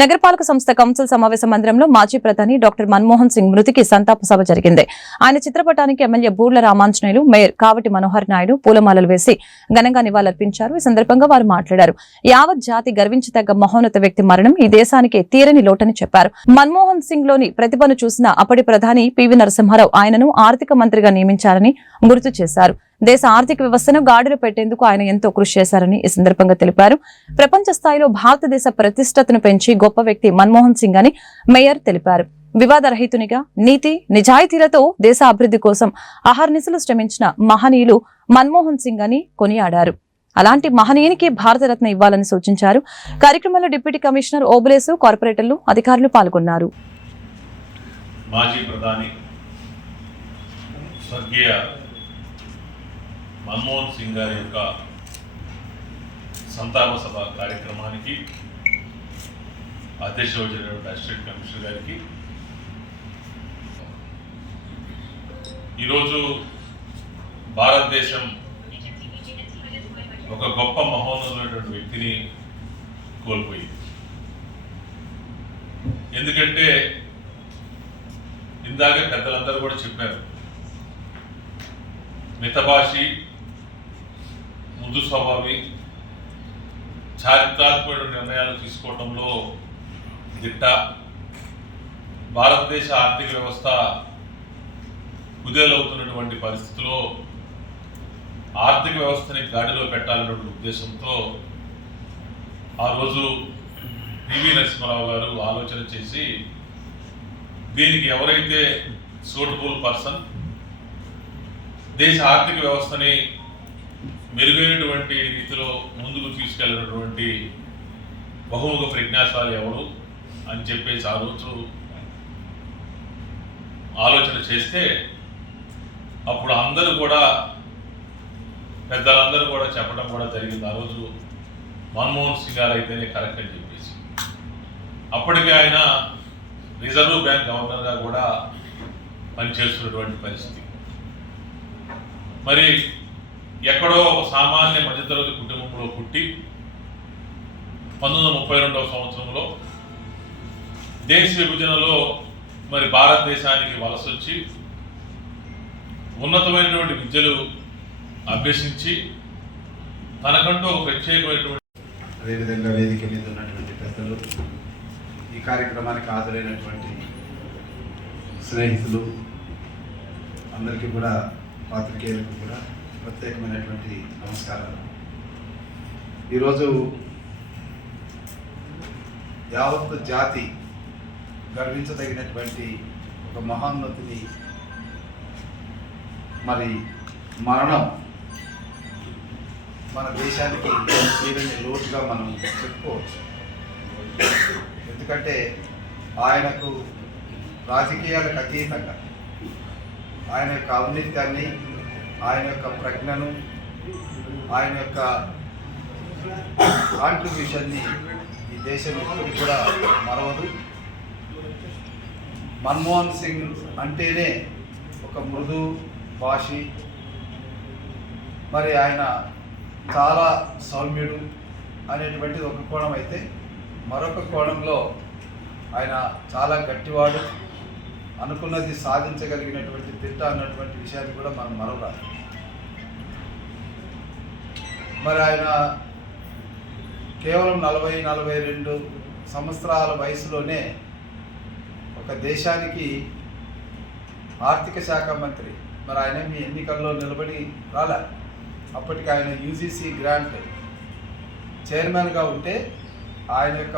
నగరపాలక సంస్థ కౌన్సిల్ సమావేశ మందిరంలో మాజీ ప్రధాని డాక్టర్ మన్మోహన్ సింగ్ మృతికి సంతాప సభ జరిగింది. ఆయన చిత్రపటానికి ఎమ్మెల్యే బూర్ల రామాంజనేయులు, మేయర్ కావటి మనోహర్ నాయుడు పూలమాలలు వేసి ఘనంగా నివాళులర్పించారు. ఈ సందర్భంగా వారు మాట్లాడారు. యావత్ జాతి గర్వించదగ్గ మహోన్నత వ్యక్తి మరణం ఈ దేశానికి తీరని లోటని చెప్పారు. మన్మోహన్ సింగ్ లోని ప్రతిభను చూసిన అప్పటి ప్రధాని పివి నరసింహారావు ఆయనను ఆర్థిక మంత్రిగా నియమించారని గుర్తు చేశారు. దేశ ఆర్థిక వ్యవస్థను గాడిలో పెట్టేందుకు ఆయన ఎంతో కృషి చేశారని ఈ సందర్భంగా తెలిపారు. ప్రపంచ స్థాయిలో భారతదేశ ప్రతిష్టతను పెంచి గొప్ప వ్యక్తి మన్మోహన్ సింగ్ అని మేయర్ తెలిపారు. వివాదరహితునిగా నీతి నిజాయితీలతో దేశ అభివృద్ధి కోసం అహర్నిశలు శ్రమించిన మహనీయులు మన్మోహన్ సింగ్ అని కొనియాడారు. అలాంటి మహనీయునికి భారతరత్న ఇవ్వాలని సూచించారు. కార్యక్రమంలో డిప్యూటీ కమిషనర్ ఓబులేసు, కార్పొరేటర్లు, అధికారులు పాల్గొన్నారు. మాజీ ప్రధాని స్వర్గీయ మన్మోహన్ సింగ్ గారి యొక్క సంతాప సభ కార్యక్రమానికి అధ్యక్ష వహించినటువంటి అసిస్టెంట్ కమిషనర్ గారికి, ఈరోజు భారతదేశం ఒక గొప్ప మహోన్నతమైనటువంటి వ్యక్తిని కోల్పోయింది. ఎందుకంటే ఇందాక పెద్దలందరూ కూడా చెప్పారు, మితభాషి, మృదు స్వభావి, చారిత్రాత్మక నిర్ణయాలు తీసుకోవడంలో దిట్ట, భారతదేశ ఆర్థిక వ్యవస్థ కుదేలవుతున్నటువంటి పరిస్థితిలో ఆర్థిక వ్యవస్థని గాడిలో పెట్టాలనే ఉద్దేశంతో ఆ రోజు పివి నరసింహారావు గారు ఆలోచన చేసి దీనికి ఎవరైతే సూటబుల్ పర్సన్, దేశ ఆర్థిక వ్యవస్థని మెరుగైనటువంటి రీతిలో ముందుకు తీసుకెళ్ళినటువంటి బహుముఖ ప్రజ్ఞాశాలి ఎవరు అని చెప్పేసి ఆ రోజు ఆలోచన చేస్తే, అప్పుడు అందరూ కూడా పెద్దలందరూ కూడా చెప్పడం కూడా జరిగింది. ఆ రోజు మన్మోహన్ సింగ్ గారు అయితేనే కరెక్ట్ అని చెప్పేసి, అప్పటికే ఆయన రిజర్వ్ బ్యాంక్ గవర్నర్గా కూడా పనిచేస్తున్నటువంటి పరిస్థితి. మరి ఎక్కడో ఒక సామాన్య మధ్యతరగతి కుటుంబంలో పుట్టి 1932వ సంవత్సరంలో దేశ విభజనలో మరి భారతదేశానికి వలసొచ్చి ఉన్నతమైనటువంటి విద్యలు అభ్యసించి తనకంటూ ఒక ప్రత్యేకమైనటువంటి, అదేవిధంగా వేదిక మీద ఉన్నటువంటి పెద్దలు, ఈ కార్యక్రమానికి హాజరైనటువంటి స్నేహితులు అందరికీ కూడా, పాత్రికేయులకు కూడా ప్రత్యేకమైనటువంటి నమస్కారాలు. ఈరోజు యావత్ జాతి గర్వించదగినటువంటి ఒక మహోన్నతిని మరి మరణం మన దేశానికి తీరని లోటుగా మనం చెప్పుకోవచ్చు. ఎందుకంటే ఆయనకు రాజకీయాలకు అతీతంగా ఆయన యొక్క ఔన్నత్యాన్ని, ఆయన యొక్క ప్రజ్ఞను, ఆయన యొక్క కాంట్రిబ్యూషన్ని ఈ దేశం ఎప్పటికీ కూడా మరవదు. మన్మోహన్ సింగ్ అంటేనే ఒక మృదు భాషి, మరి ఆయన చాలా సౌమ్యుడు అనేటువంటిది ఒక కోణం అయితే, మరొక కోణంలో ఆయన చాలా గట్టివాడు, అనుకున్నది సాధించగలిగినటువంటి దిట్ట అన్నటువంటి విషయాన్ని కూడా మనం మరవరాదు. మరి ఆయన కేవలం 40-42 సంవత్సరాల వయసులోనే ఒక దేశానికి ఆర్థిక శాఖ మంత్రి, మరి ఆయన మీ ఎన్నికల్లో నిలబడి రాలే. అప్పటికి ఆయన యూజీసీ గ్రాంట్ చైర్మన్గా ఉంటే ఆయన యొక్క